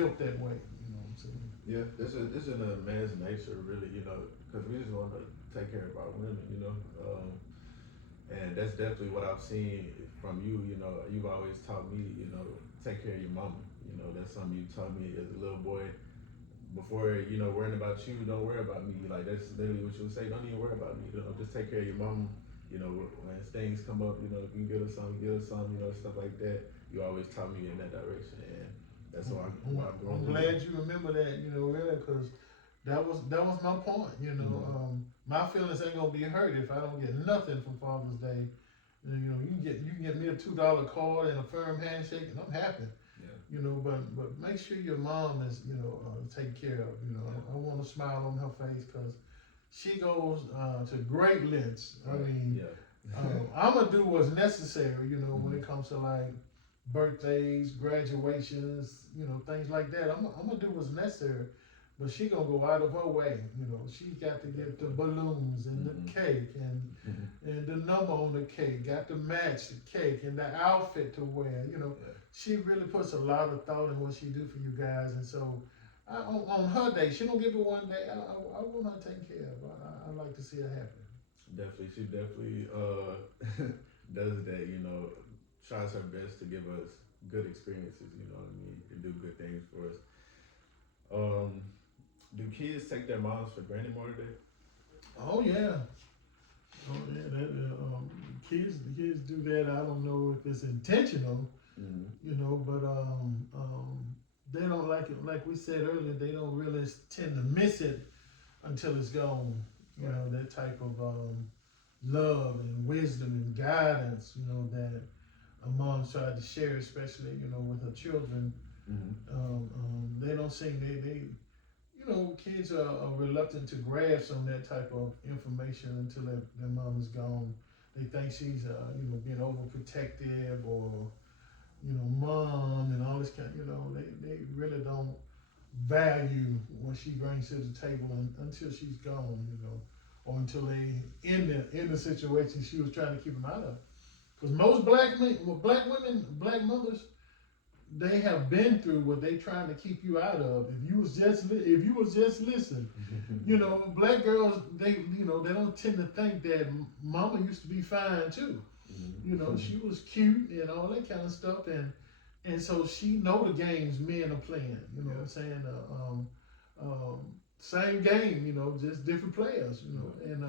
built that way. You know what I'm saying? Yeah, this in a man's nature, really, because we just want to take care of our women. And that's definitely what I've seen from you. You've always taught me, take care of your mama. That's something you taught me as a little boy. Before, worrying about you, don't worry about me. Like, that's literally what you would say. Don't even worry about me. Just take care of your mama. When things come up, if you can get her something, stuff like that. You always taught me in that direction, and that's why I'm I'm going through glad you remember that. Really, because that was my point. My feelings ain't gonna be hurt if I don't get nothing from Father's Day. You can get me a $2 card and a firm handshake, and I'm happy. Yeah. But make sure your mom is taken care of. I want to smile on her face because she goes to great lengths. Right. I mean, Yeah. I'm gonna do what's necessary. When Mhm. it comes to like birthdays, graduations, things like that. I'm gonna do what's necessary. But she gonna go out of her way. She got to get the balloons and the Mhm. cake and the number on the cake. Got to match the cake and the outfit to wear. Yeah. She really puts a lot of thought in what she do for you guys. And so on her day, she don't give it one day. I want her taken care of. I like to see her happy. Definitely, she definitely does that. Tries her best to give us good experiences. You know what I mean, and do good things for us. Um, do kids take their moms for granted more today? Oh yeah. Oh yeah, the kids do that. I don't know if it's intentional, Mm-hmm. but they don't like it. Like we said earlier, they don't really tend to miss it until it's gone. Right. That type of love and wisdom and guidance, that a mom's tried to share, especially with her children. Mm-hmm. They don't seem kids are reluctant to grasp on that type of information until their mom is gone. They think she's, being overprotective or, mom and all this kind. They really don't value what she brings to the table until she's gone. Or until they in the situation she was trying to keep them out of. Because most black women, black mothers, they have been through what they trying to keep you out of. If you was just listening, black girls they don't tend to think that mama used to be fine too. Mm-hmm. She was cute and all that kind of stuff, and so she know the games men are playing. You know what I'm Yeah. saying? Same game, just different players. Yeah. And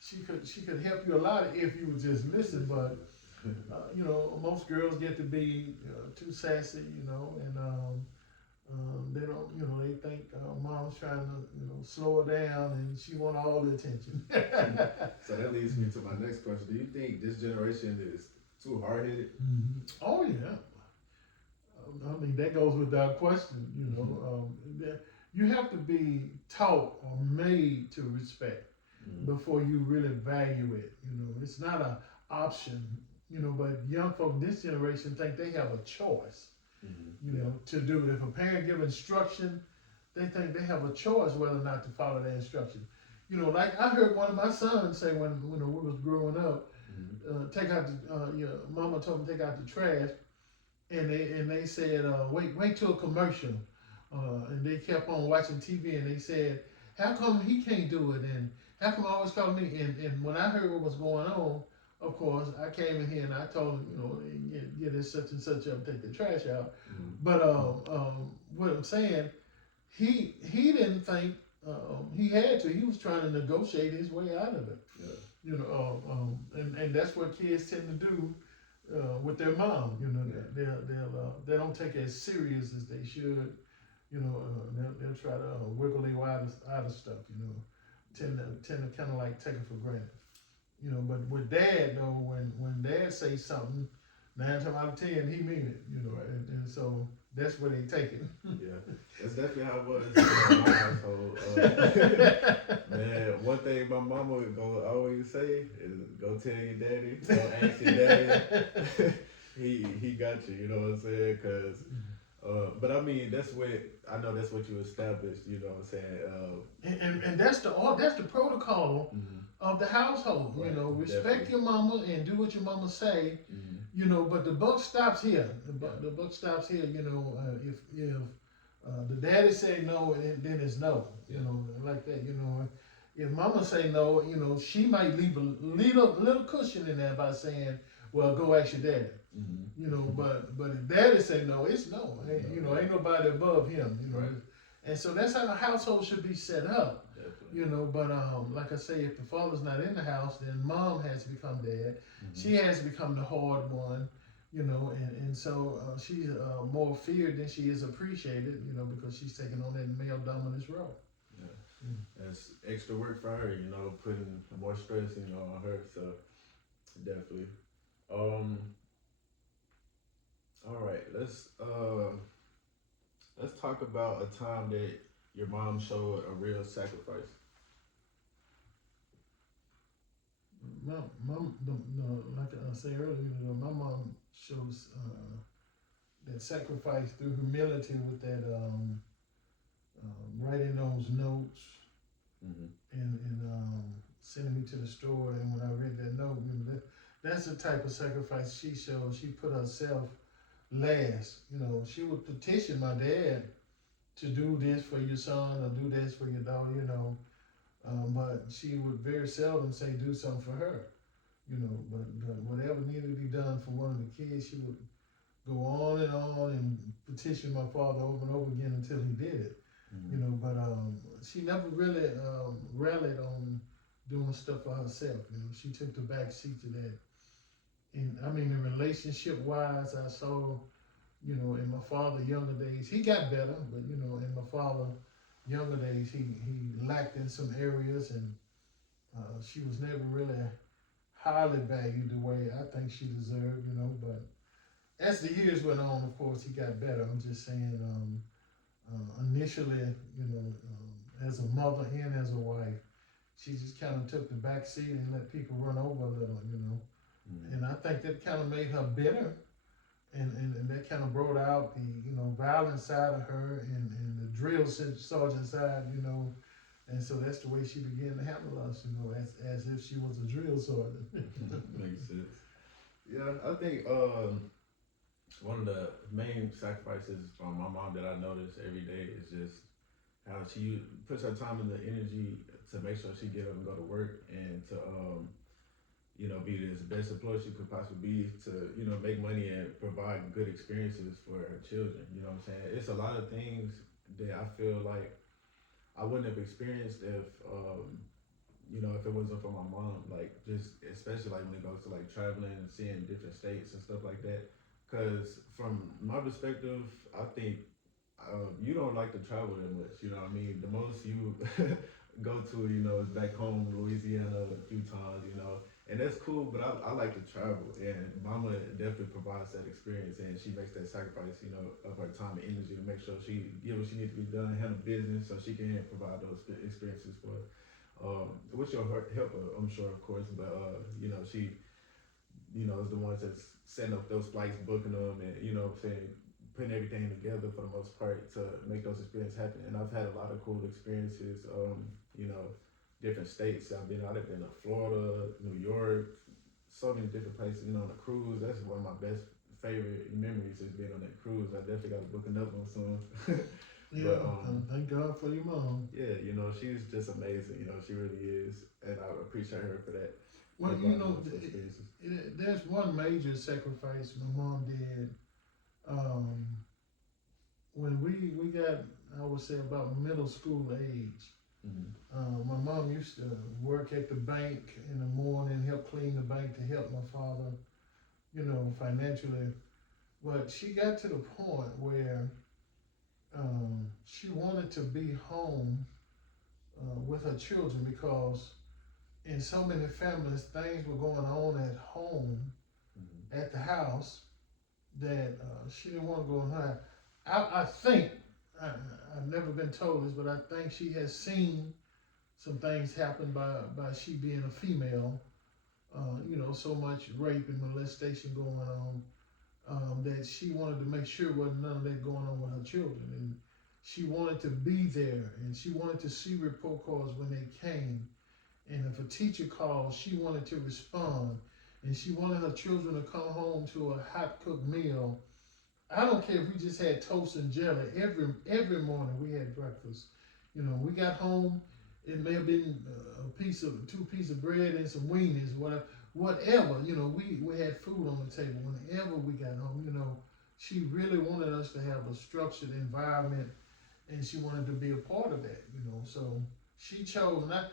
she could help you a lot if you would just listen, but most girls get to be too sassy, and they don't, they think mom's trying to, slow her down, and she want all the attention. So that leads me to my next question. Do you think this generation is too hard headed? Oh yeah, I mean that goes without question. You have to be taught or made to respect Mm-hmm. before you really value it. It's not an option. But young folk this generation think they have a choice. Mm-hmm. Yeah. To do it. If a parent give instruction, they think they have a choice whether or not to follow that instruction. Like I heard one of my sons say when we was growing up, Mm-hmm. take out the mama told him to take out the trash, and they said wait till a commercial, and they kept on watching TV, and they said how come he can't do it, and how come I always call me, and when I heard what was going on, of course I came in here and I told him get this such and such up, take the trash out, Mm-hmm. but what I'm saying, he didn't think he had to. He was trying to negotiate his way out of it. Yeah. And that's what kids tend to do with their mom. Yeah. They don't take it as serious as they should. They'll try to wiggle their way out of stuff. Tend to kind of like take it for granted. But with dad though, when dad says something, 9 times out of 10 he mean it. Right. And so that's where they take it. Yeah, that's definitely how it was in my household. Man, one thing my mama would go always say is, "Go tell your daddy, go ask your daddy. he got you." You know what I'm saying? Cause, but I mean, that's what I know. That's what you established. You know what I'm saying? And that's the protocol Mm-hmm. of the household. Right, Respect definitely. your mama and do what your mama say. Mm-hmm. But the buck stops here. Yeah. The buck stops here. If The daddy say no, and then it's no. You Yeah. know, like that. You know, if mama say no, you know, she might leave a little cushion in there by saying, "Well, go ask your daddy." Mm-hmm. You know, but if daddy say no, it's no. You know, ain't nobody above him. You know, Right. and so that's how the household should be set up. Definitely. You know, but like I say, if the father's not in the house, then mom has to become dad. Mm-hmm. She has to become the hard one. You know, and so she's more feared than she is appreciated. You know, because she's taking on that male dominance role. Yeah. That's extra work for her, you know, putting more stress, you know, on her. So definitely. Um. All right. Let's talk about a time that your mom showed a real sacrifice. Like I said earlier, you know, my mom shows that sacrifice through humility with that writing those notes Mm-hmm. and sending me to the store. And when I read that note, you know, that's the type of sacrifice she showed. She put herself last. You know, she would petition my dad to do this for your son or do this for your daughter. You know, but she would very seldom say do something for her. You know, but whatever needed to be done for one of the kids, she would go on and petition my father over and over again until he did it. Mm-hmm. You know, but she never really rallied on doing stuff for herself. You know, she took the back seat to that. And I mean, in relationship wise, I saw, you know, in my father younger days, he got better, but you know, in my father younger days, he lacked in some areas, and she was never really highly valued the way I think she deserved. You know, but as the years went on, of course, he got better. I'm just saying, initially, you know, as a mother and as a wife, she just kind of took the back seat and let people run over a little, you know. Mm-hmm. And I think that kind of made her bitter, and that kind of brought out the, you know, violent side of her and the drill sergeant side, you know. And so that's the way she began to handle us, you know, as if she was a drill sergeant. Makes sense. Yeah, I think one of the main sacrifices from my mom that I notice every day is just how she puts her time and the energy to make sure she get up and go to work and to you know, be the best employee she could possibly be to, you know, make money and provide good experiences for her children. You know what I'm saying? It's a lot of things that I feel like I wouldn't have experienced if you know, if it wasn't for my mom, like just especially like when it goes to like traveling and seeing different states and stuff like that. Cause from my perspective, I think you don't like to travel that much. You know what I mean? The most you go to, you know, is back home, Louisiana, a few times, you know, and that's cool. But I like to travel, and Mama definitely provides that experience, and she makes that sacrifice, you know, of her time and energy to make sure she get what she needs to be done, handle business, so she can provide those experiences for us. With your help, I'm sure, of course, but you know, she, you know, is the ones that's setting up those flights, booking them, and you know, what I'm saying, putting everything together for the most part to make those experiences happen. And I've had a lot of cool experiences. You know, different states. I've been to Florida, New York, so many different places. You know, on a cruise. That's one of my best favorite memories is being on that cruise. I definitely got to book another one soon. Yeah, thank God for your mom. Yeah, you know, she's just amazing. You know, she really is, and I appreciate her for that. Well, you Providing know, those experiences. there's one major sacrifice my mom did. Um, when we got, I would say about middle school age, Mm-hmm. my mom used to work at the bank in the morning, help clean the bank to help my father, you know, financially. But she got to the point where she wanted to be home with her children because in so many families, things were going on at home, Mm-hmm. at the house, that she didn't want to go in her. I think, I've never been told this, but I think she has seen some things happen by she being a female. You know, so much rape and molestation going on that she wanted to make sure wasn't none of that going on with her children. And she wanted to be there and she wanted to see report cards when they came. And if a teacher called, she wanted to respond. And she wanted her children to come home to a hot cooked meal I don't care if we just had toast and jelly every morning. We had breakfast. You know, we got home. It may have been a piece of 2 pieces of bread and some weenies, whatever. You know, we had food on the table whenever we got home. You know, she really wanted us to have a structured environment, and she wanted to be a part of that. You know, so she chose not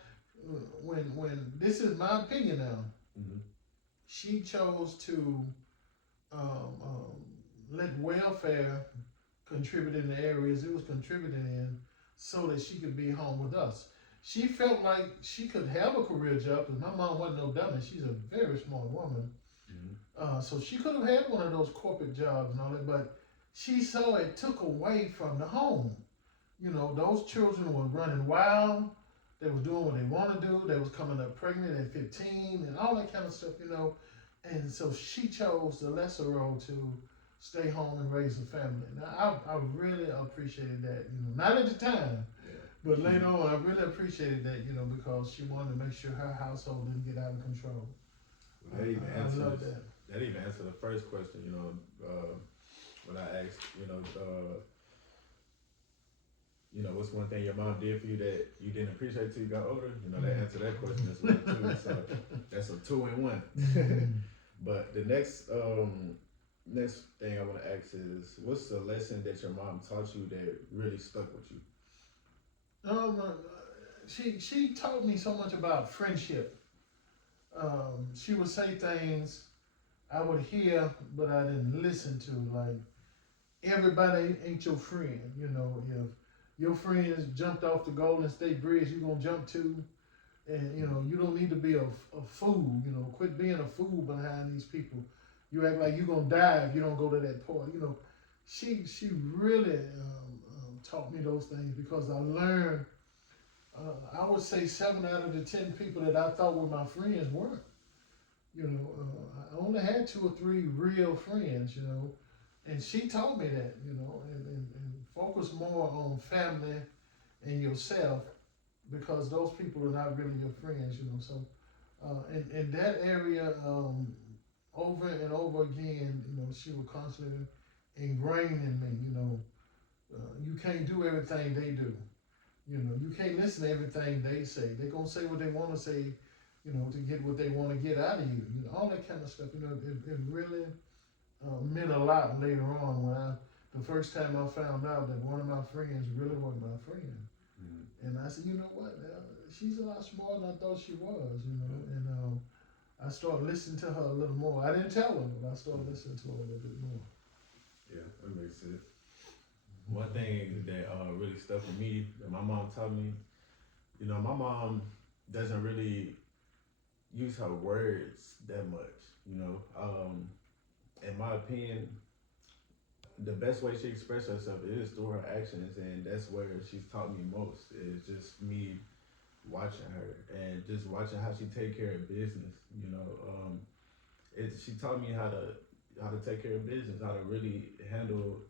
when this is my opinion now. Mm-hmm. She chose to um, um, let welfare contribute in the areas it was contributing in so that she could be home with us. She felt like she could have a career job because my mom wasn't no dummy. She's a very smart woman. So she could have had one of those corporate jobs and all that, but she saw it took away from the home. You know, those children were running wild. They was doing what they want to do. They was coming up pregnant at 15 and all that kind of stuff, you know. And so she chose the lesser role to stay home and raise a family. Now, I really appreciated that, you know, not at the time, but later on, I really appreciated that, you know, because she wanted to make sure her household didn't get out of control. Well, that even I love answers that. that even answered the first question. You know, when I asked, what's one thing your mom did for you that you didn't appreciate till you got older? You know, that answered that question as well too. So that's a 2-in-1. But the next thing I want to ask is, what's the lesson that your mom taught you that really stuck with you? Um, uh, she taught me so much about friendship. She would say things I would hear, but I didn't listen to. Like everybody ain't your friend. You know, if your friends jumped off the Golden State Bridge, you gonna jump too. And you know, you don't need to be a fool. You know, quit being a fool behind these people. You act like you gonna die if you don't go to that party. You know, she really taught me those things because I learned. I would say 7 out of the 10 people that I thought were my friends weren't. You know, I only had 2 or 3 real friends. You know, and she taught me that. You know, and focus more on family and yourself because those people are not really your friends. You know, so in that area, over and over again, you know, she would constantly ingrain in me. You know, you can't do everything they do. You know, you can't listen to everything they say. They're gonna say what they want to say, you know, to get what they want to get out of you. You know, all that kind of stuff. You know, it really meant a lot later on when the first time I found out that one of my friends really wasn't my friend. And I said, you know what? She's a lot smarter than I thought she was. You know, and I started listening to her a little more. I didn't tell her, but I started listening to her a little bit more. Yeah, that makes sense. One thing that really stuck with me that my mom taught me, my mom doesn't really use her words that much. In my opinion, the best way she expresses herself is through her actions, and that's where she's taught me most. Is just me watching her and just watching how she take care of business. She taught me how to take care of business, how to really handle,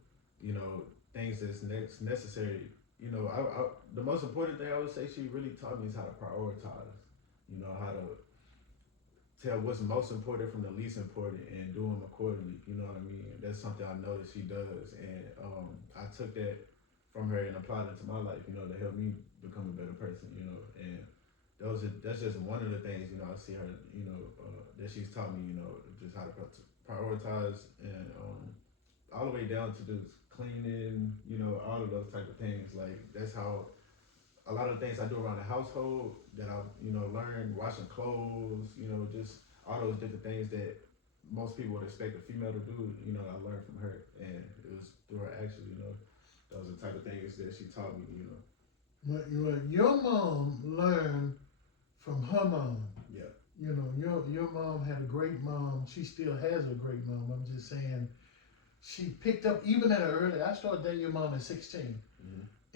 things that's necessary. The most important thing I would say she really taught me is how to prioritize. How to tell what's most important from the least important and do them accordingly. You know what I mean? That's something I know that she does, and I took that from her and applied it to my life. To help me become a better person. And that's just one of the things I see her. That she's taught me. Just how to prioritize and all the way down to just cleaning. All of those type of things. Like that's how a lot of things I do around the household that I've learned, washing clothes, just all those different things that most people would expect a female to do. I learned from her, and it was through her actions. Those are the type of things that she taught me. But your mom learned from her mom. Yeah. Your mom had a great mom. She still has a great mom. I'm just saying, she picked up even at an early. I started dating your mom at 16.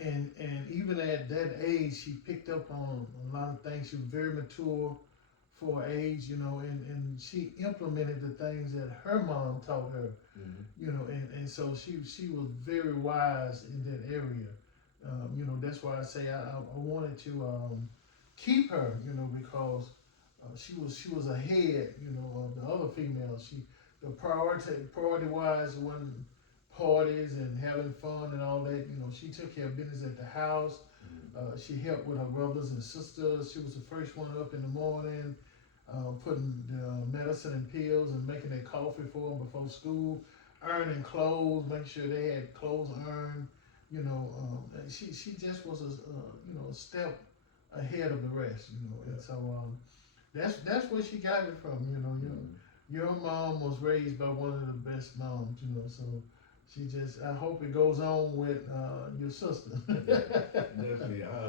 And even at that age, she picked up on a lot of things. She was very mature for her age, and she implemented the things that her mom taught her, and so she was very wise in that area. That's why I say I wanted to keep her, because she was ahead, of the other females. The priority wise wasn't parties and having fun and all that. You know, she took care of business at the house. She helped with her brothers and sisters. She was the first one up in the morning, putting the medicine and pills and making their coffee for them before school, ironing clothes, making sure they had clothes ironed. You know, and she just was a step ahead of the rest. You know, and so that's where she got it from. You know, your mom was raised by one of the best moms. You know, so. She just, I hope it goes on with your sister. Yeah, definitely.